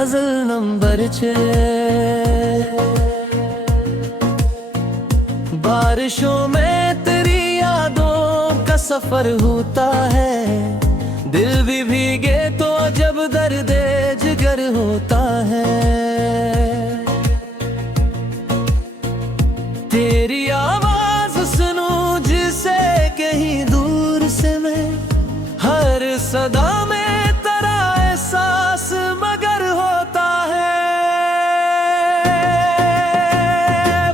गजल नंबर 6। बारिशों में तेरी यादों का सफर होता है, दिल भी भीगे तो जब दर्द जिगर होता है। तेरी आवाज सुनूं जिसे कहीं दूर से मैं, हर सदा में तेरा एहसास मगर होता है।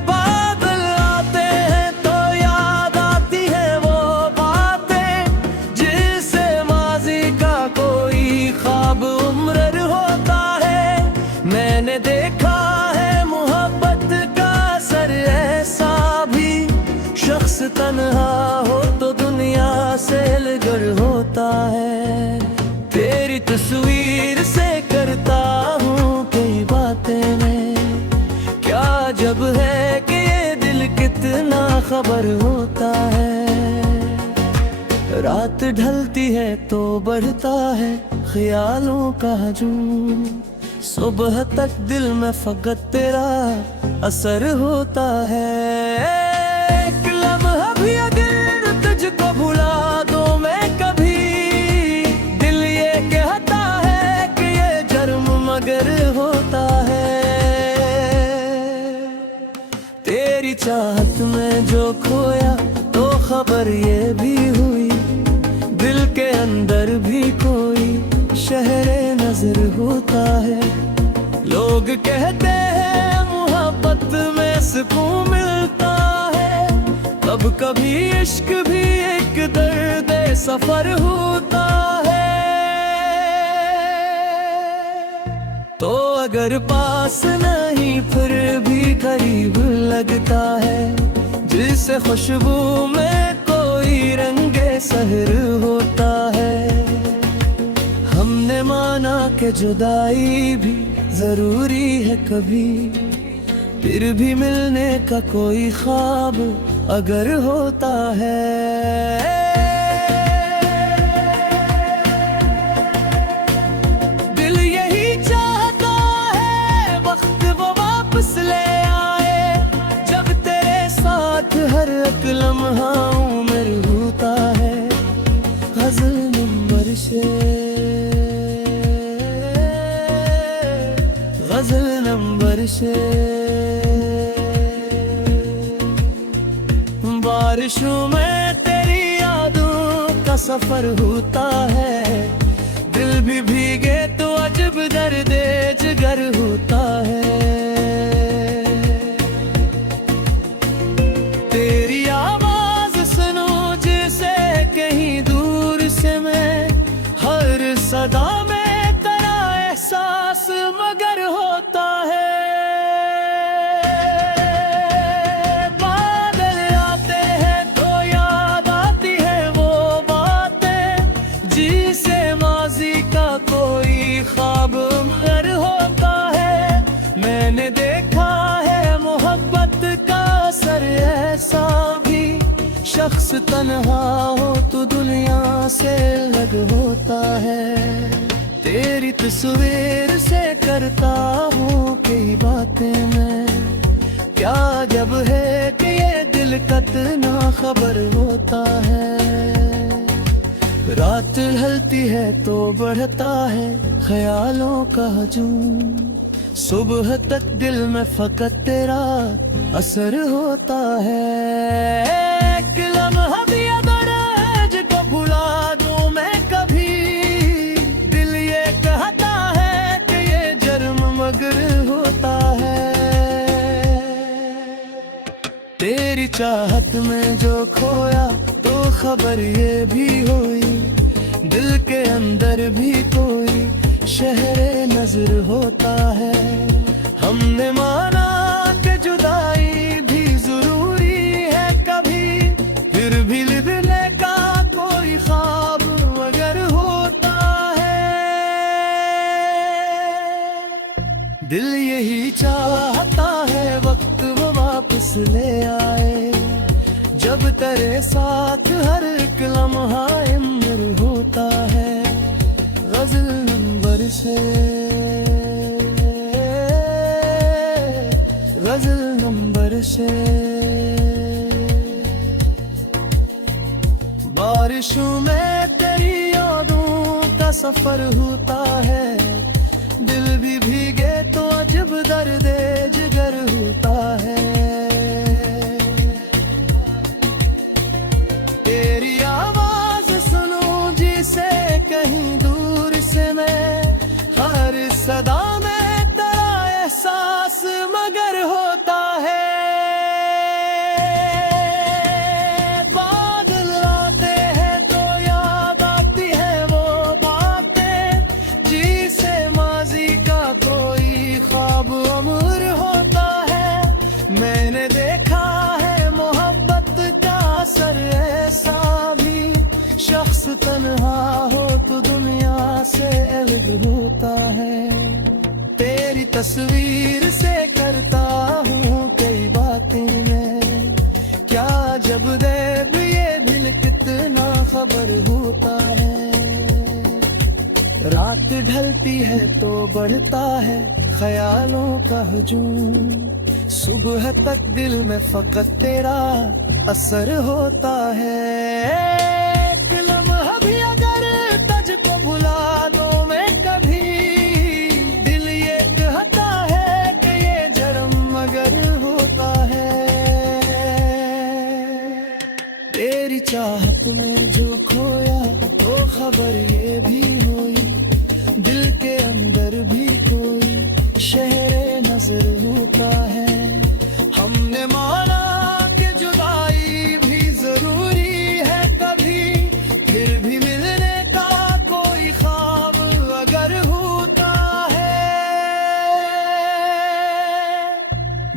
बादल आते हैं तो याद आती है वो बातें, जिसे माजी का कोई ख्वाब उम्र होता है। मैंने देखा है मोहब्बत का असर ऐसा भी, शख्स तन्हा हो तो दुनिया से अलग होता है। तेरी तस्वीर से करता हूँ कई बातें मैं, क्या जब है कि ये दिल कितना खबर होता है। रात ढलती है तो बढ़ता है ख्यालों का हजूम, सुबह तक दिल में फकत तेरा असर होता है। एक लम्हा भी अगर तुझको भुला दो मैं कभी, दिल ये कहता है कि ये जर्म मगर होता है। तेरी चाहत में जो खोया तो खबर ये भी हुई, दिल के अंदर भी कोई शहरे नजर होता है। लोग कहते हैं मोहब्बत में सुकून मिलता है, कब कभी इश्क भी एक दर्द सफर होता है। तो अगर पास नहीं फिर भी करीब लगता है, जिसे खुशबू में कोई रंगे सहर होता है। हमने माना कि जुदाई भी जरूरी है कभी, फिर भी मिलने का कोई ख्वाब अगर होता है। दिल यही चाहता है वक्त वो वापस ले आए, जब तेरे साथ हर एक लम्हा उम्र होता है। गजल नंबर 6, गजल नंबर 6। बारिशों में तेरी यादों का सफर होता है, दिल भी भीगे तो अजब दर्द जिगर होता है। तेरी आवाज सुनो जिसे कहीं दूर से मैं, हर सदा में तेरा एहसास मगर होता है। कोई ख्वाब मगर होता है, मैंने देखा है मोहब्बत का असर ऐसा भी, शख्स तन्हा हो तो दुनिया से अलग होता है। तेरी तस्वीर से करता हूँ कई बातें मैं, क्या जब है कि ये दिल कितना खबर होता है। रात ढलती है तो बढ़ता है ख्यालों का हजूम, सुबह तक दिल में फकत तेरा असर होता है। एक लम्हा भी अगर जिसको भुला दूं मैं कभी, दिल ये कहता है कि ये जर्म मगर होता है। तेरी चाहत में जो खोया तो खबर ये भी हुई, दिल के अंदर भी कोई शहरे नजर होता है। हमने माना कि जुदाई भी जरूरी है कभी, फिर भी लिखने का कोई ख्वाब मगर होता है। दिल यही चाहता है वक्त वो वापस ले आए, जब तेरे साथ हर एक लम्हा इम्र होता है। गजल नंबर 6। नंबर से। बारिशों में तेरी यादों का सफर होता है, दिल भी भीगे तो अजब दर्द जिगर होता है। तेरी आवाज सुनूं जिसे कहीं दूर से मैं, हर सदा में तेरा एहसास मगर होता है। बादल आते हैं तो याद आती है वो बातें, जिसे माजी का कोई ख्वाब उम्र होता है। मैंने देखा है मोहब्बत का असर ऐसा भी, शख्स तन्हा हो तो दुनिया से अलग होता है। तेरी तस्वीर से करता हूँ कई बातें मैं, क्या जब देव ये दिल कितना खबर होता है। रात ढलती है तो बढ़ता है ख्यालों का हुजूम, सुबह तक दिल में फकत तेरा असर होता है। एक लम्हा भी अगर तुझको भुला दो मैं कभी, दिल ये कहता है कि ये जन्म मगर होता है। तेरी चाहत में जो खोया तो खबर ये भी हुई, दिल के अंदर भी कोई शहरे नजर होता है। हमने माना कि जुदाई भी जरूरी है कभी, फिर भी मिलने का कोई ख्वाब अगर होता है।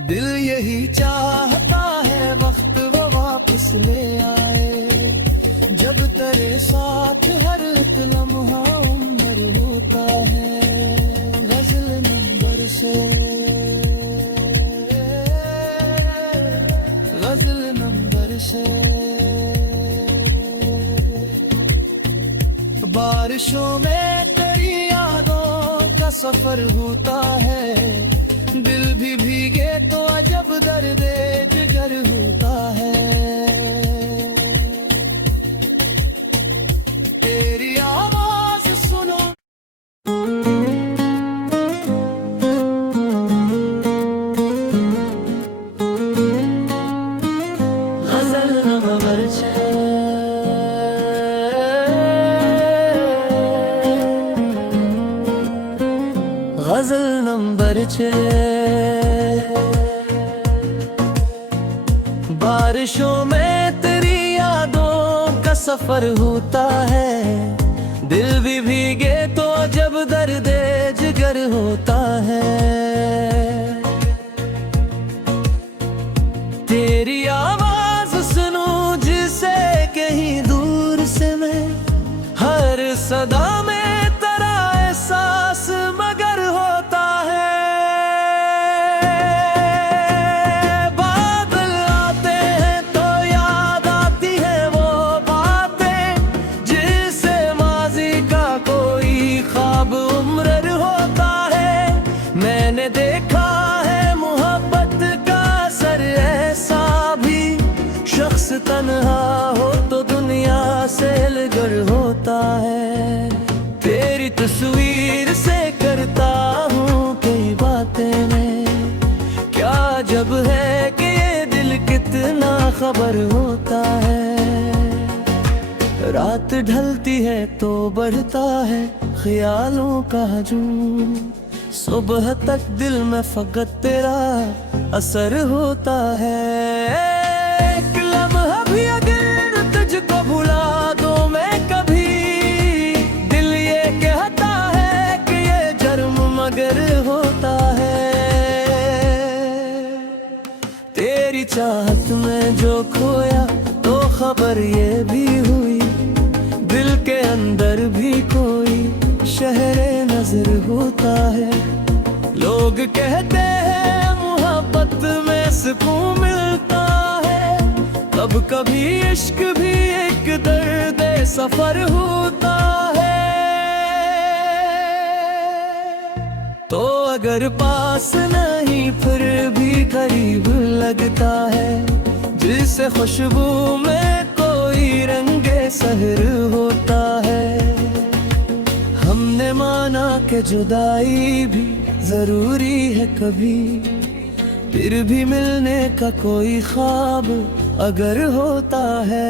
दिल यही चाहता है वक्त वो वापस ले आए, जब तेरे साथ हर एक लम्हा उम्र होता है। गजल नंबर से, गजल नंबर से। बारिशों में तेरी यादों का सफर होता है, दिल भी भीगे तो अजब दर्द जिगर होता है। तेरी आवाज सुनो, गजल नंबर छः। गजल नंबर छः। बारिशों में तेरी यादों का सफर होता है, दिल भी भीगे तो जब दर्द जिगर होता है। तेरी आवाज सुनूं जिसे कहीं दूर से मैं, हर सदा में तेरा एहसास मगर होता है। बादल आते हैं तो याद आती है वो बातें, जिसे माजी का कोई ख्वाब उम्र होता है। मैंने देखा है मोहब्बत का असर ऐसा भी, शख्स तन्हा हो तो दुनिया से अलग होता है। तेरी तस्वीर से करता हूँ कई बातें मैं, क्या जब है कि ये दिल कितना खबर होता है। रात ढलती है तो बढ़ता है ख्यालों का हजूम, सुबह तक दिल में फकत तेरा असर होता है। एक लम्हा भी अगर तुझको भुला दो मैं कभी, दिल ये कहता है कि ये जर्म मगर होता है। तेरी चाहत में जो खोया तो खबर ये भी हुई, दिल के अंदर भी कोई शहरे नजर होता है। लोग कहते हैं मोहब्बत में सुकून मिलता है, कब कभी इश्क भी एक दर्द सफर होता है। तो अगर पास नहीं फिर भी करीब लगता है, जिसे खुशबू में कोई रंगे सहर होता है। हमने माना कि जुदाई भी जरूरी है कभी, फिर भी मिलने का कोई ख्वाब अगर होता है।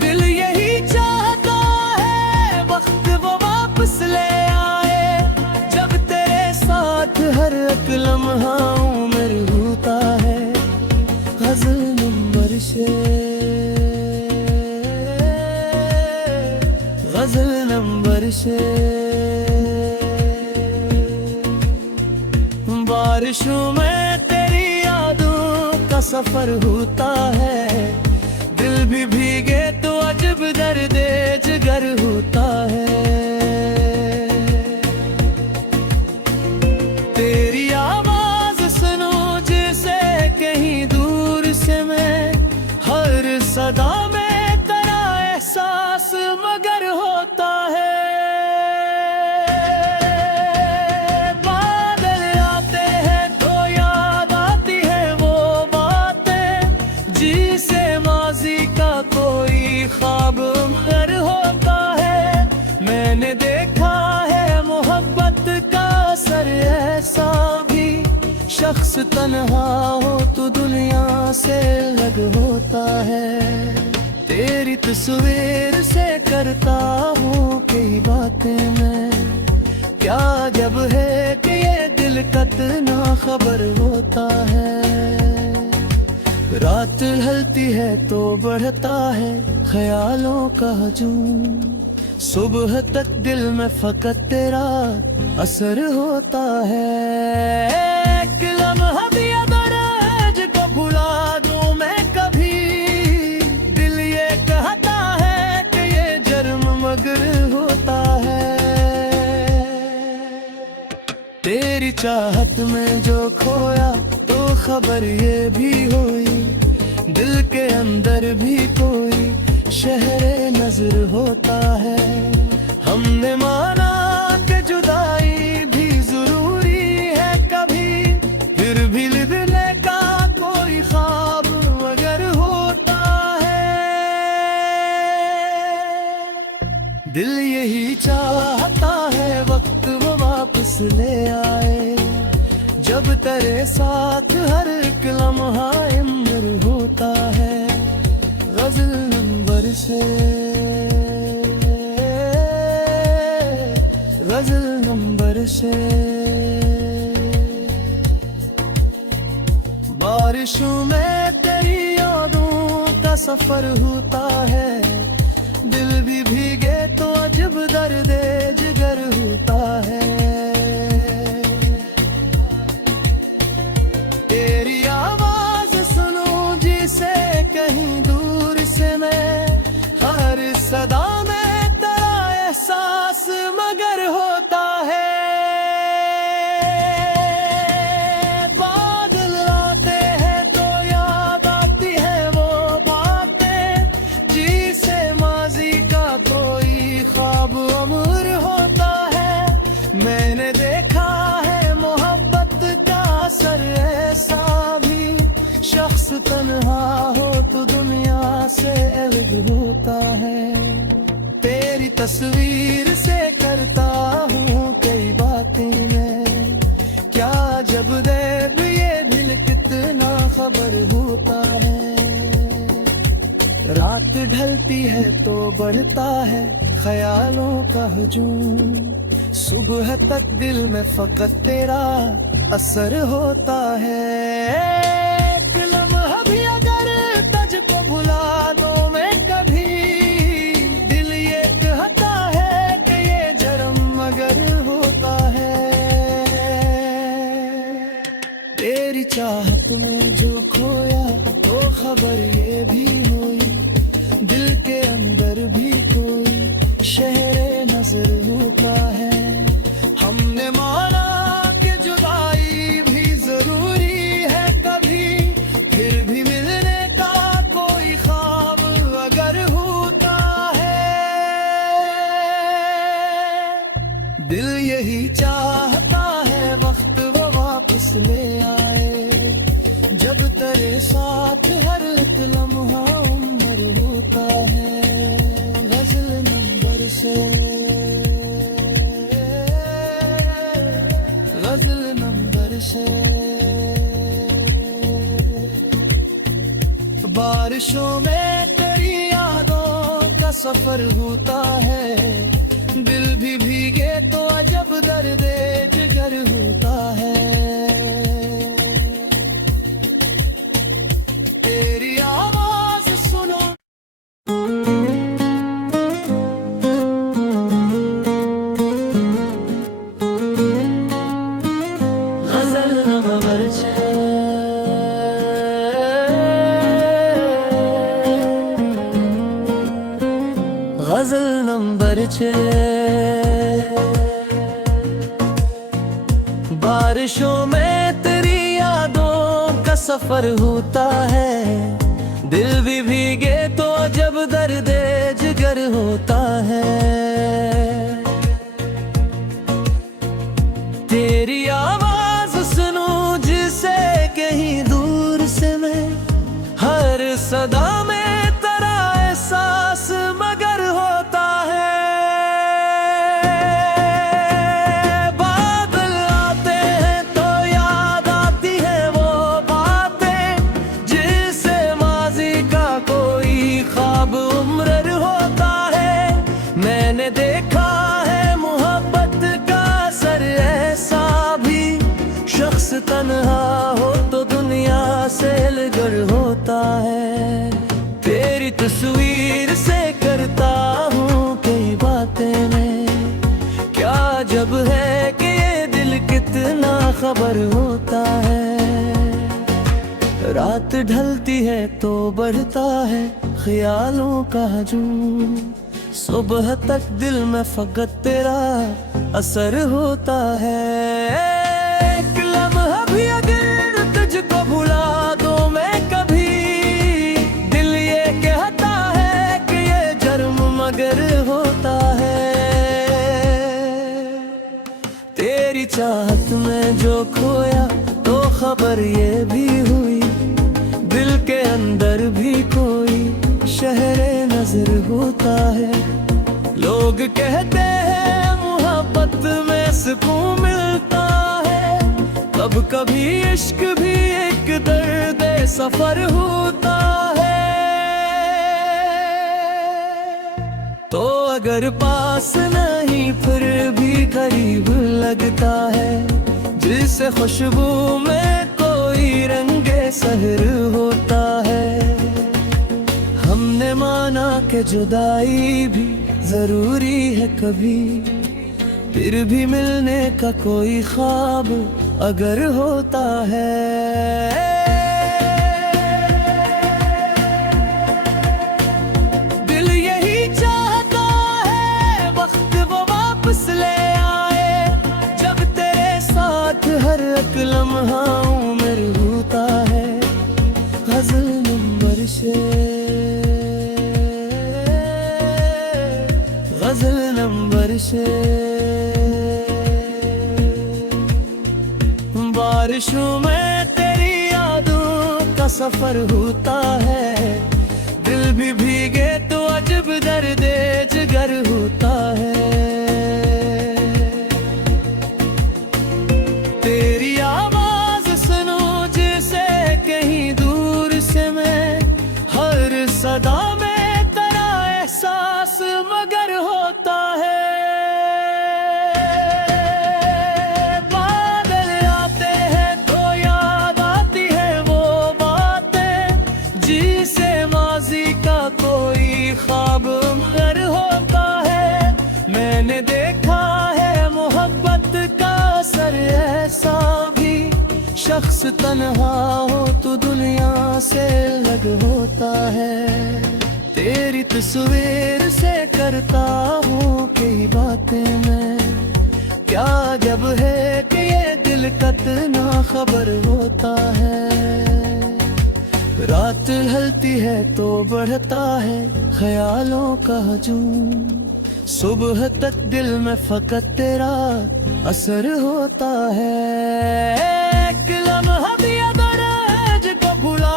दिल यही चाहता है वक्त वो वापस ले आए, जब तेरे साथ हर एक लम्हा उम्र होता है। गजल नंबर से, गजल नंबर से। बारिशों में तेरी यादों का सफर होता है, दिल भी भीगे तो अजब दर्द जिगर होता है। तेरी आवाज सुनो जैसे कहीं दूर से मैं, हर सदा में तेरा एहसास मगर होता है। ख्वाब मगर होता है, मैंने देखा है मोहब्बत का असर ऐसा भी, शख्स तन्हा हो तो दुनिया से अलग होता है। तेरी तस्वीर से करता हूँ कई बातें मैं, क्या जब है कि ये दिल कितना खबर होता है। रात ढलती है तो बढ़ता है ख्यालों का हजूम, सुबह तक दिल में फकत तेरा असर होता है। एक लम्हा भी अगर को भुला दूं मैं कभी, दिल ये कहता है कि ये जर्म मगर होता है। तेरी चाहत में जो खोया तो खबर ये भी हुई, दिल के अंदर भी कोई शहरे नजर होता है। हमने माना कि जुदाई भी जरूरी है कभी, फिर भी लिखने का कोई ख्वाब मगर होता है। दिल यही चाहता है वक्त वो वापस ले आए, जब तेरे साथ हर एक लम्हा इम्र होता है। गजल नंबर से, गजल नंबर से। बारिशों में तेरी यादों का सफर होता है, दिल भी भीगे तो अजब दर्द जिगर होता है। कहीं दूर से मैं, हर सदा में तेरा एहसास मगर होता है। बादल आते हैं तो याद आती है वो बातें, जिसे माजी का कोई ख्वाब अमर होता है। मैंने देखा है मोहब्बत का असर ऐसा भी, शख्स तन्हा हो तो दुनिया से अलग होता है। तेरी तस्वीर से करता हूँ कई बातें मैं, क्या जब देख ये दिल कितना खबर होता है। रात ढलती है तो बढ़ता है ख्यालों का हजूम, सुबह तक दिल में फकत तेरा असर होता है। चाहत में जो खोया तो खबर ये भी हुई, दिल के अंदर भी कोई शहरे नजर होता है। हमने माना कि जुदाई भी जरूरी है कभी, फिर भी मिलने का कोई ख्वाब अगर होता है। दिल साथ हर एक लम्हा उम्र होता है। गजल नंबर से, गजल नंबर से। बारिशों में तेरी यादों का सफर होता है। दिल भी भीगे तो अजब दर्द जिगर होता है। तेरी आवाज सुनो, गजल नंबर छः। गजल नंबर छः। बारिशों में तेरी यादों का सफर होता है। दिल भी भीगे तो जब दर्द जिगर होता है। तेरी आवाज सुनूं जिसे कहीं दूर से मैं, हर सदा में तेरा एहसास मगर होता है। बादल आते हैं तो याद आती है वो बातें, जिसे माजी का कोई ख्वाब उम्र होता है। मैंने देखा है मोहब्बत का असर ऐसा भी, शख्स तन्हा हो तो दुनिया से अलग होता है। तेरी तस्वीर से करता हूँ कई बातें मैं, क्या जब है कि ये दिल कितना खबर होता है। रात ढलती है तो बढ़ता है ख्यालों का हजूम, सुबह तक दिल में फकत तेरा असर होता है। एक लम्हा भी अगर तुझको भुला दो मैं कभी, दिल ये कहता है कि ये जर्म मगर होता है। तेरी चाहत में जो खोया तो खबर ये भी हुई, दिल के अंदर भी कोई शहरे नजर होता है। लोग कहते हैं मोहब्बत में सुकून मिलता है, कब कभी इश्क भी एक दर्द सफर होता है। तो अगर पास नहीं फिर भी करीब लगता है, जिसे खुशबू में कोई रंगे सहर होता है। हमने माना कि जुदाई भी जरूरी है कभी, फिर भी मिलने का कोई ख्वाब अगर होता है। दिल यही चाहता है वक्त वो वापस ले आए, जब तेरे साथ हर एक लम्हा उम्र होता है। गजल नंबर से, गजल नंबर से। बारिशों में तेरी यादों का सफर होता है। दिल भी भीगे तो अजब दर्द जिगर होता है। तेरी आवाज सुनो जिसे कहीं दूर से मैं, हर सदा में तेरा एहसास मगर होता है। बादल आते हैं तो याद आती है वो बातें, जिसे माजी का कोई ख्वाब मगर होता है। मैंने देखा है मोहब्बत का असर ऐसा भी, शख्स तन्हा हो तो दुनिया से अलग होता है। तेरी तस्वीर से करता हूँ कई बातें मैं, क्या जब है कि ये दिल कितना खबर होता है। रात ढलती है तो बढ़ता है ख्यालों का हजूम, सुबह तक दिल में फकत तेरा असर होता है। एक लम्हा भी अगर आज को भुला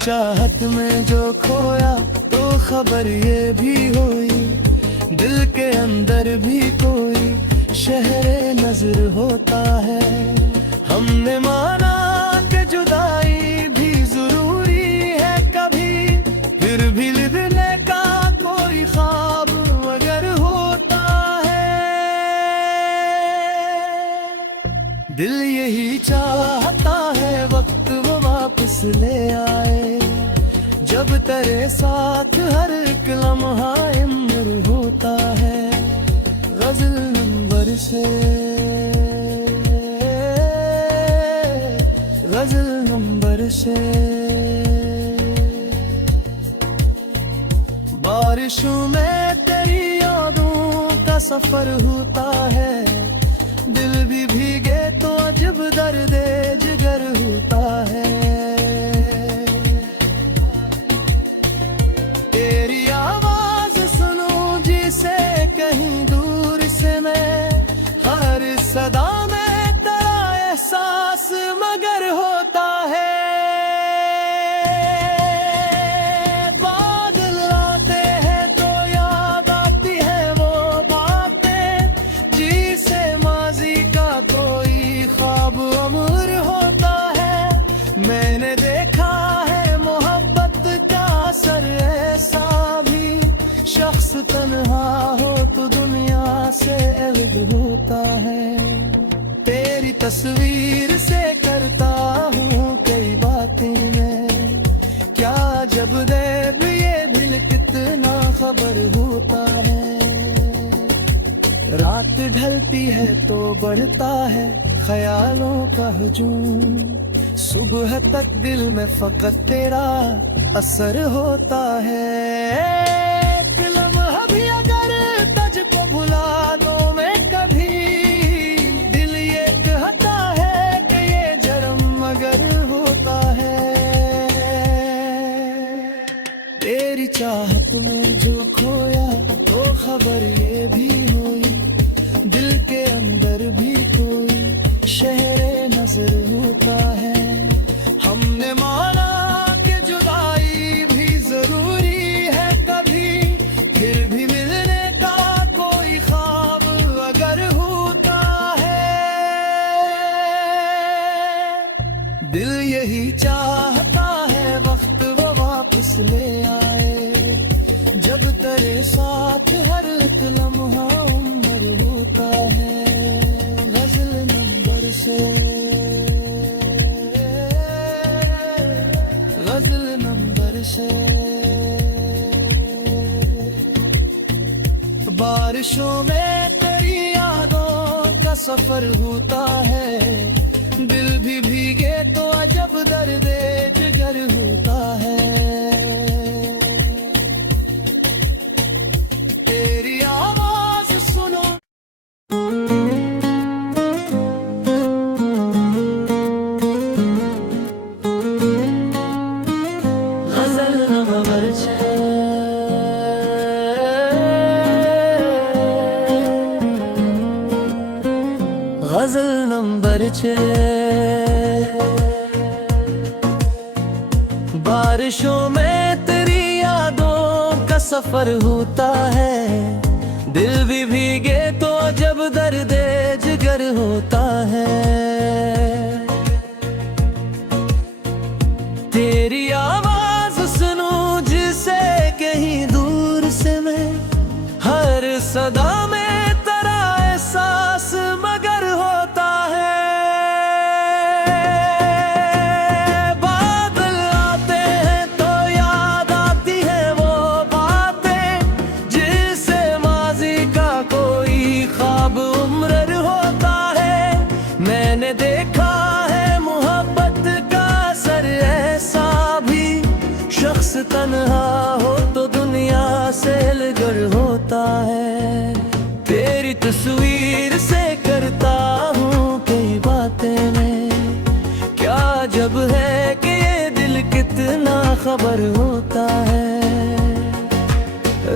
चाहत में जो खोया तो खबर ये भी हुई, दिल के अंदर भी कोई शहरे नजर होता है। हमने माना कि जुदाई भी जरूरी है कभी, फिर भी लिखने का कोई ख्वाब मगर होता है। दिल यही चाहता है वक्त वो वापस ले आए, जब तेरे साथ हर एक लम्हा इम्र होता है। गजल नंबर से, गजल नंबर से। बारिशों में तेरी यादों का सफर होता है, दिल भी भीगे तो अजब दर्द जिगर होता है। तेरी आवाज सुनो जिसे कहीं दूर से मैं, हर सदा में तेरा एहसास मगर होता है। बादल आते हैं तो याद आती है वो बातें, जिसे माजी का कोई ख्वाब अमर होता है। मैंने देखा है मोहब्बत का असर ऐसा भी, शख्स तन्हा हो तो दुनिया से अलग होता है। तेरी तस्वीर से करता हूँ कई बातें मैं, क्या जब देव ये दिल कितना खबर होता है। रात ढलती है तो बढ़ता है ख्यालों का हुजूम, सुबह तक दिल में फकत तेरा असर होता है। एक लम्हा भी अगर तुझको भुला दो मैं कभी, दिल ये कहता है कि ये जरम मगर होता है। तेरी चाहत में जो खोया तो खबर ये भी हुई, दिल के अंदर भी कोई शहरे नजर होता है। हमने माना कि जुदाई भी जरूरी है कभी, फिर भी मिलने का कोई ख्वाब अगर होता है। दिल यही चाहता है वक्त वो वापस ले आए, जब तेरे साथ हर एक लम्हा उम्र होता है। गजल नंबर से, गजल नंबर से। बारिशों में तेरी यादों का सफर होता है, दिल भी भीगे तो अजब दर्द जिगर होता है। तेरी आवाज सुनो गजल नंबर छः। गजल नंबर छः। बारिशों में तेरी यादों का सफर होता है, दिल भी भीगे तो जब दर्द जिगर होता है। तेरी आवाज सुनो जिसे कहीं दूर से मैं, हर सदा में तेरा एहसास मगर होता है। बादल आते हैं तो याद आती है वो बातें, जिसे माजी का कोई ख्वाब उम्र होता है। मैंने देखा है मोहब्बत का असर ऐसा भी, शख्स तन्हा हो तो दुनिया से अलग होता है। तेरी तस्वीर से करता हूँ कई बातें मैं, क्या जब है कि ये दिल कितना खबर होता है।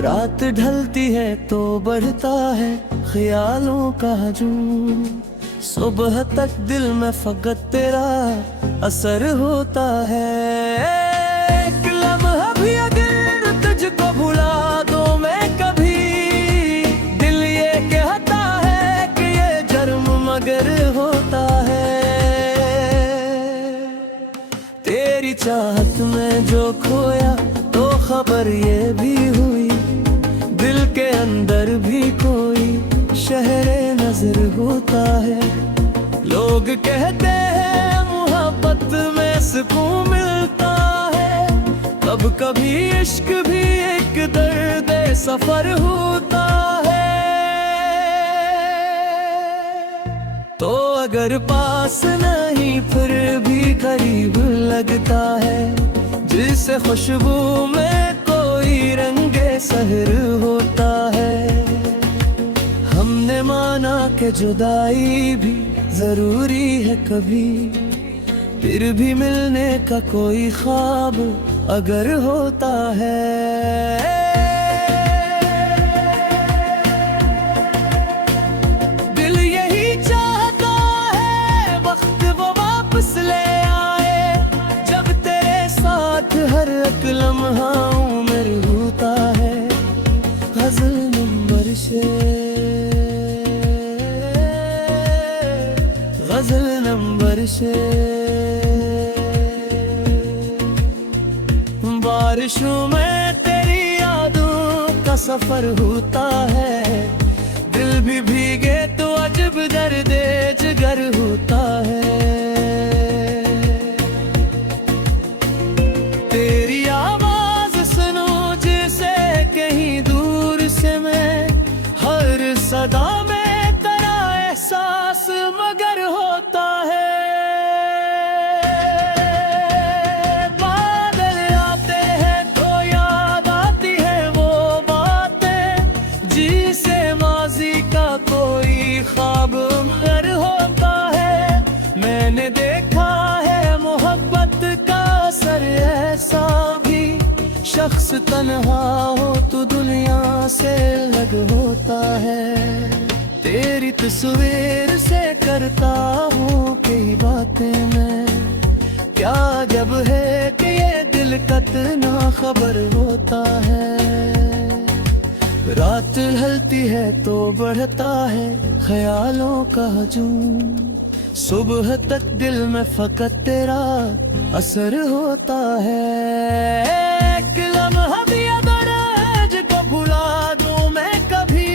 रात ढलती है तो बढ़ता है ख्यालों का हजूम, सुबह तक दिल में फकत तेरा असर होता है। एक लम्हा भी अगर तुझको भुला दो मैं कभी, दिल ये कहता है कि ये जर्म मगर होता है। तेरी चाहत में जो खोया तो खबर ये भी हुई, दिल के अंदर भी कोई शहरे नजर होता है। लोग कहते हैं मोहब्बत में सुकून मिलता है, कब कभी इश्क भी एक दर्द सफर होता है। तो अगर पास नहीं फिर भी करीब लगता है, जिसे खुशबू में कोई रंगे सहर होता है। हमने माना कि जुदाई भी जरूरी है कभी, फिर भी मिलने का कोई ख्वाब अगर होता है। दिल यही चाहता है वक्त वो वापस ले आए, जब तेरे साथ हर एक लम्हा उम्र होता है। गजल नंबर से, गजल नंबर से। बारिशों में तेरी यादों का सफर होता है, दिल भी भीगे तो अजब दर्द जिगर होता है। तेरी आवाज सुनो जिसे कहीं दूर से मैं, हर सदा में तेरा एहसास मगर होता है। बादल आते हैं तो याद आती है वो बातें, जिसे माजी का कोई ख्वाब मगर होता है। मैंने देखा है मोहब्बत का असर ऐसा भी, शख्स तन्हा हो तो दुनिया से अलग होता है। तेरी तस्वीर से करता हूँ कई बातें मैं, क्या जब है कि ये दिल कितना खबर होता है। रात ढलती है तो बढ़ता है ख्यालों का हजूम, सुबह तक दिल में फकत तेरा असर होता है। एक लम्हा भी अगर को भुला दूं मैं कभी,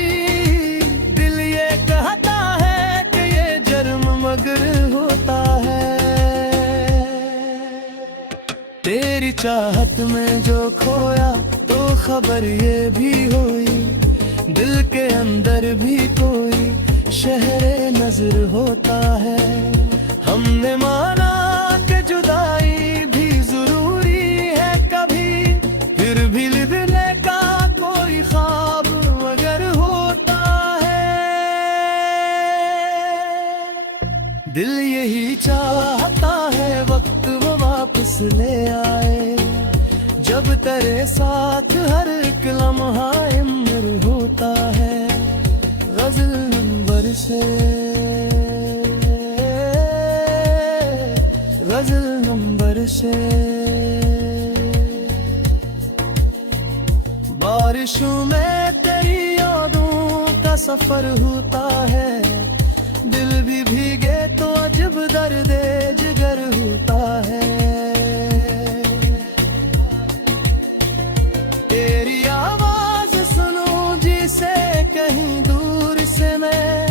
दिल ये कहता है कि ये जर्म मगर होता है। तेरी चाहत में जो खोया तो खबर ये भी हुई, दिल के अंदर भी कोई शहरे नजर होता है। हमने माना कि जुदाई भी जरूरी है कभी, फिर भी लिखने का कोई ख्वाब मगर होता है। दिल यही चाहता है वक्त वो वापस ले आए, जब तेरे साथ हर एक लम्हा इम्र होता है। गजल नंबर से, गजल नंबर से। बारिशों में तेरी यादों का सफर होता है, दिल भी भीगे तो अजब दर्द जिगर होता है। तेरी आवाज सुनो जिसे कहीं दूर से मैं,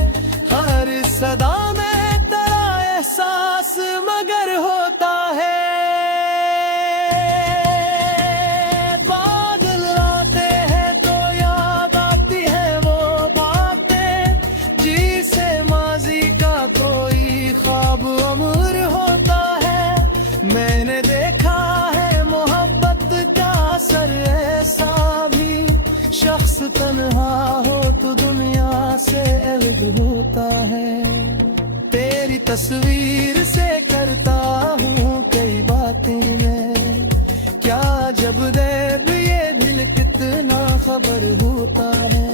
हर सदा में तेरा एहसास मगर होता है। बादल आते हैं तो याद आती है वो बातें, जिसे माजी का कोई ख्वाब अमर होता है। मैंने देखा है मोहब्बत का असर ऐसा भी, शख्स तन्हा हो तो दुनिया से अलग होता है। तेरी तस्वीर से करता हूँ कई बातें मैं, क्या जब देव ये दिल कितना खबर होता है।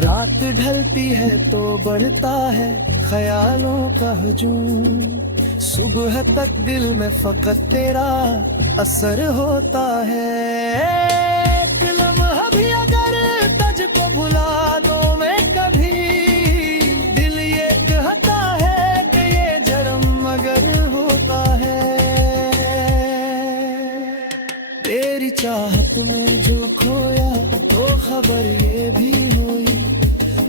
रात ढलती है तो बढ़ता है ख्यालों का हजूम, सुबह तक दिल में फकत तेरा असर होता है। एक लम्हा भी अगर तुझको भुला दो मैं कभी, दिल ये कहता है कि ये जन्म मगर होता है। तेरी चाहत में जो खोया तो खबर ये भी हुई,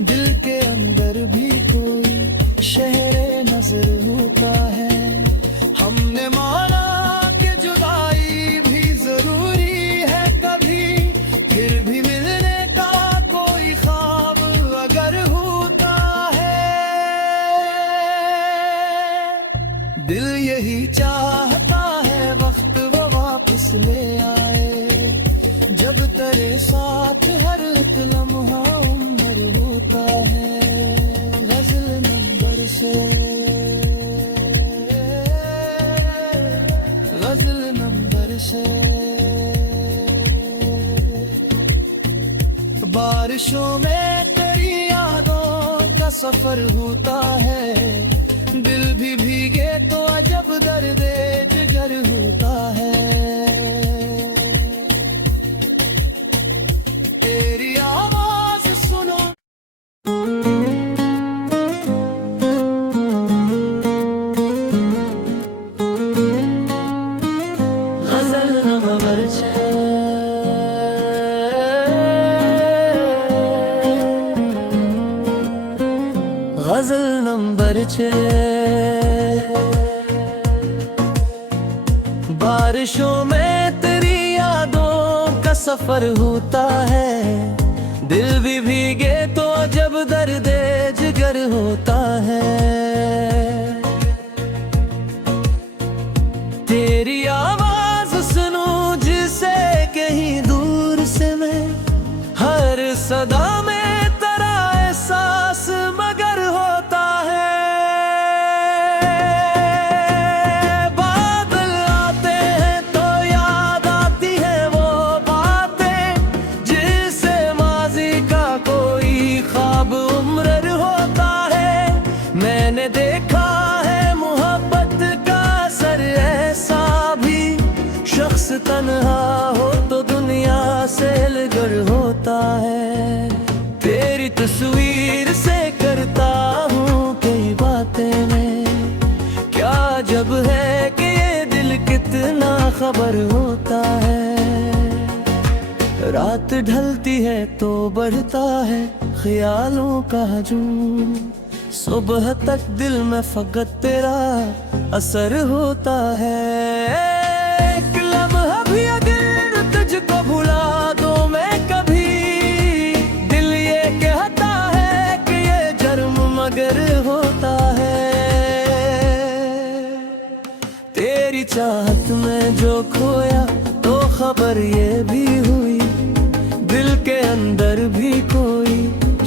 दिल के अंदर भी कोई शहरे नजर होता है। हमने माना कि जुदाई भी जरूरी है कभी, फिर भी मिलने का कोई ख्वाब अगर होता है। दिल यही चाहता है वक्त वो वापस ले आए, जब तेरे साथ हर एक लम्हा उम्र होता है। गजल नंबर से, गजल नंबर से। बारिशों में तेरी यादों का सफर होता है, दिल भी भीगे तो अजब दर्द जिगर होता है। तेरी आवाज सुनो, गजल नंबर छः। गजल नंबर छः। बारिशों में तेरी यादों का सफर होता है, दिल भी भीगे तो जब दर्द जिगर होता है। तेरी आवाज सुनूं जिसे कहीं दूर से मैं, हर सदा में तेरा एहसास मगर होता है। बादल आते हैं तो याद आती है वो बातें, जिसे माजी का कोई ख्वाब उम्र होता है। मैंने देखा है मोहब्बत का असर ऐसा भी, शख्स तन्हा हो तो दुनिया से अलगर होता है। तेरी तस्वीर से करता हूँ कई बातें मैं, क्या जब है कि ये दिल कितना खबर होता है। रात ढलती है तो बढ़ता है ख्यालों का हजूम, सुबह तक दिल में फकत तेरा असर होता है। एक लम्हा भी अगर तुझको भुला दो मैं कभी, दिल ये कहता है कि ये जन्म मगर होता है। तेरी चाहत में जो खोया तो खबर ये भी हुई, दिल के अंदर भी कोई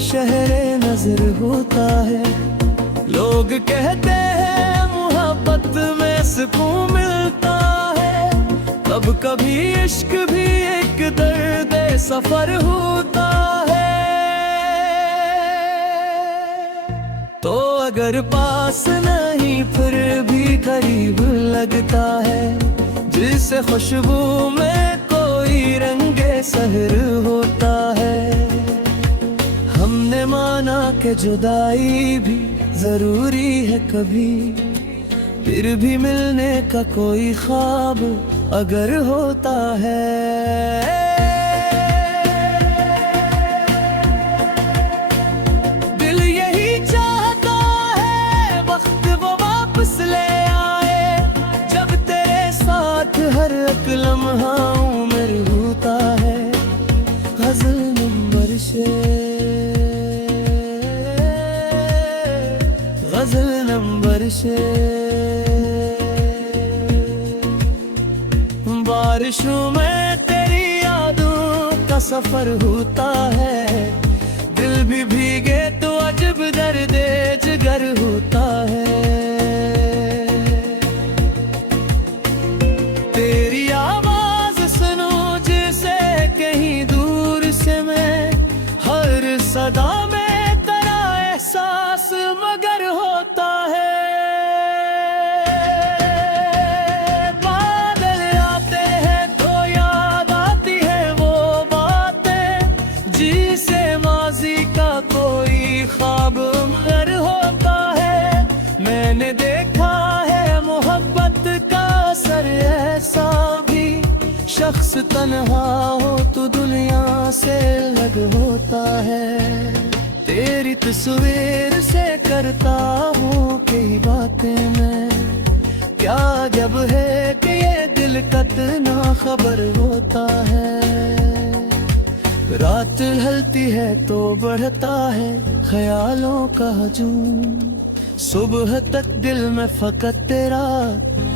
शहरे नजर होता है। लोग कहते हैं मोहब्बत में सुकून मिलता है, कब कभी इश्क भी एक दर्द सफर होता है। तो अगर पास नहीं फिर भी करीब लगता है, जिसे खुशबू में कोई रंगे सहर होता है। हमने माना कि जुदाई भी जरूरी है कभी, फिर भी मिलने का कोई ख्वाब अगर होता है। दिल यही चाहता है वक्त वो वापस ले आए, जब तेरे साथ हर एक लम्हा उम्र होता है। गजल नंबर से, गजल नंबर से। बारिशों में तेरी यादों का सफर होता है, दिल भी भीगे तो अजब दर्द जिगर होता है। तेरी आवाज सुनो जिसे कहीं दूर से मैं, हर सदा में तेरा एहसास मगर होता है। शख्स तन्हा हो तो दुनिया से अलग होता है। तेरी तस्वीर से करता हूँ कई बातें मैं, क्या जब है कि ये दिल कितना खबर होता है। रात ढलती है तो बढ़ता है ख्यालों का हजूम, सुबह तक दिल में फकत तेरा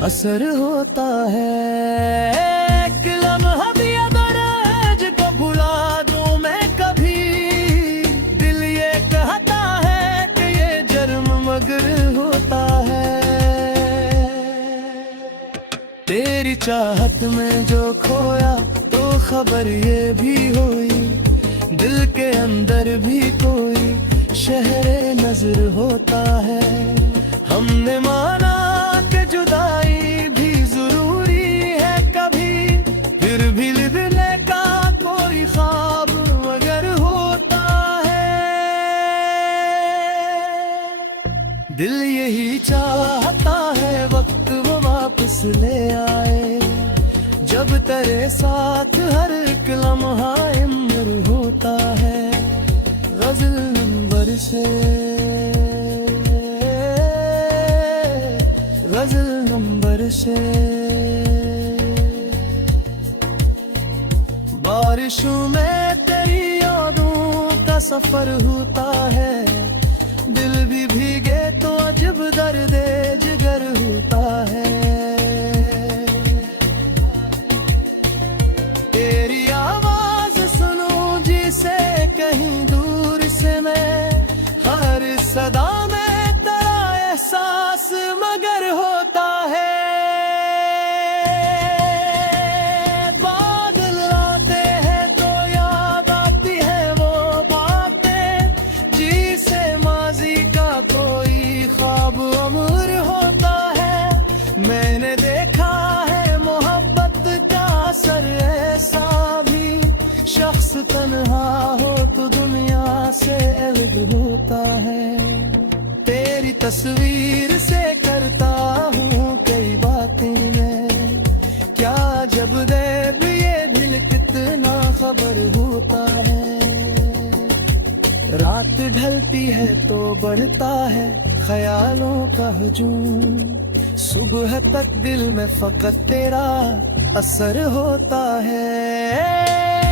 असर होता है। एक लम्हा भी अगर को भुला दूं मैं कभी, दिल ये कहता है कि ये जर्म मगर होता है। तेरी चाहत में जो खोया तो खबर ये भी हुई, दिल के अंदर भी कोई शहरे नजर होता है। हमने माना कि जुदाई भी जरूरी है कभी, फिर भी लिखने का कोई ख्वाब मगर होता है। दिल यही चाहता है वक्त वो वापस ले आए, जब तेरे साथ हर एक लम्हा इम्र होता है। गजल नंबर से, गजल नंबर से। बारिशों में तेरी यादों का सफर होता है, दिल भी भीगे तो अजब दर्द जिगर होता है। तेरी आवाज सुनूं जिसे कहीं दूर से मैं, हर सदा में तेरा एहसास मगर होता है। बादल आते हैं तो याद आती है वो बातें, जिसे माजी का कोई ख्वाब अमर होता है। मैंने देखा है मोहब्बत का असर ऐसा भी, शख्स तन्हा हो तो दुनिया से अलग होता है। तेरी तस्वीर से करता हूँ कई बातें मैं, क्या जब देव ये दिल कितना खबर होता है। रात ढलती है तो बढ़ता है ख्यालों का हजूम, सुबह तक दिल में फकत तेरा असर होता है।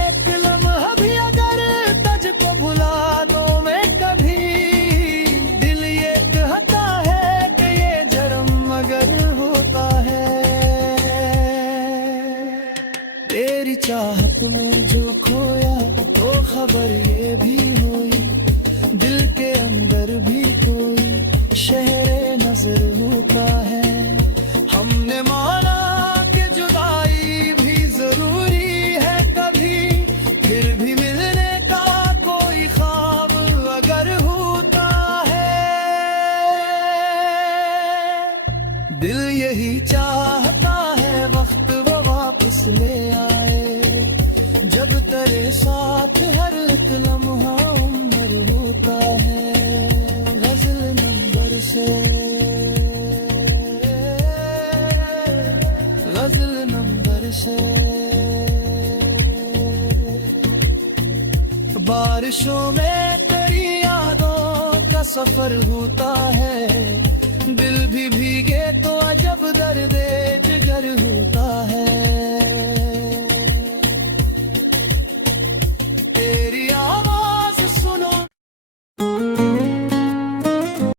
एक लम्हा भी अगर तुझको भुला दो मैं कभी, दिल ये कहता है कि ये जर्म मगर होता है। तेरी चाहत में जो खोया तो खबर ये भी हुई, दिल के अंदर भी कोई शहरे नजर होता है। हमने माना कि जुदाई भी जरूरी है कभी, फिर भी मिलने का कोई ख्वाब अगर होता है। दिल यही चाहता है वक्त वो वापस ले आए, जब तेरे साथ हर एक लम्हा उम्र होता है। गजल नंबर से, गजल नंबर से। बारिशों में तेरी यादों का सफर होता है, दिल भी भीगे तो अजब दर्द जिगर होता है।